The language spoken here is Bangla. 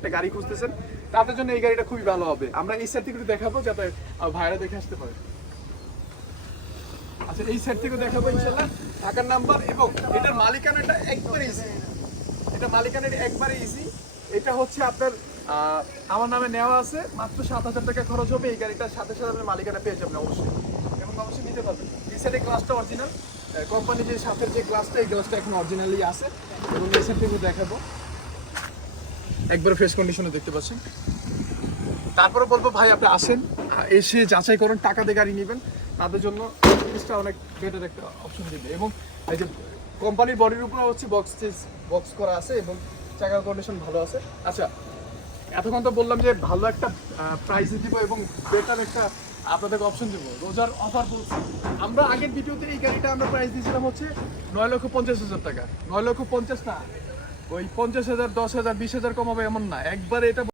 একটা গাড়ি খুঁজতেছেন তাদের জন্য এই গাড়িটা খুবই ভালো হবে। আমরা এই সাইড থেকে একটু দেখাবো যাতে ভাইরা দেখে আসতে পারে। আচ্ছা, এই সাইড থেকে দেখাবো ইনশাআল্লাহ। ঢাকার নাম্বার এবং এটার মালিকানাটা একবারে ইজি। এটা মালিকানাটা একবারে ইজি। এটা হচ্ছে আপনার আমার নামে নেওয়া আছে, মাত্র 7,000 টাকা খরচ হবে। এই গাড়িটার সাথে সাথে আপনি মালিকানা পেয়ে যাবেন অবশ্যই, এবং অবশ্যই নিতে পারবেন। এই সাইডে গ্লাসটা অরিজিনাল, কোম্পানি যে সাথে যে গ্লাসটা, এই গ্লাসটা এখন অরিজিনালি আছে। এবং এই সাইড থেকে দেখাবো, একবার ফ্রেশ কন্ডিশনে দেখতে পাচ্ছেন। তারপরে বলবো ভাই আপনি আসেন, এসে যাচাই করুন, টাকা দিয়ে গাড়ি নেবেন, তাদের জন্য জিনিসটা অনেক বেটার একটা অপশন দিবে। এবং এই যে কোম্পানির বডির উপর হচ্ছে বক্স করা আছে এবং চাকার কন্ডিশন ভালো আছে। আচ্ছা, এতক্ষণ তো বললাম যে ভালো একটা প্রাইসে দিব এবং বেটার একটা আপনাদেরকে অপশন দেবো, রোজার অফার বলছি। আমরা আগের ভিডিওতে এই গাড়িটা আমরা প্রাইস দিয়েছিলাম হচ্ছে 9,50,000 টাকা। 9,50,000 না, ওই 50,000, 10,000, 20,000 কমাবে এমন না, একবারে এটা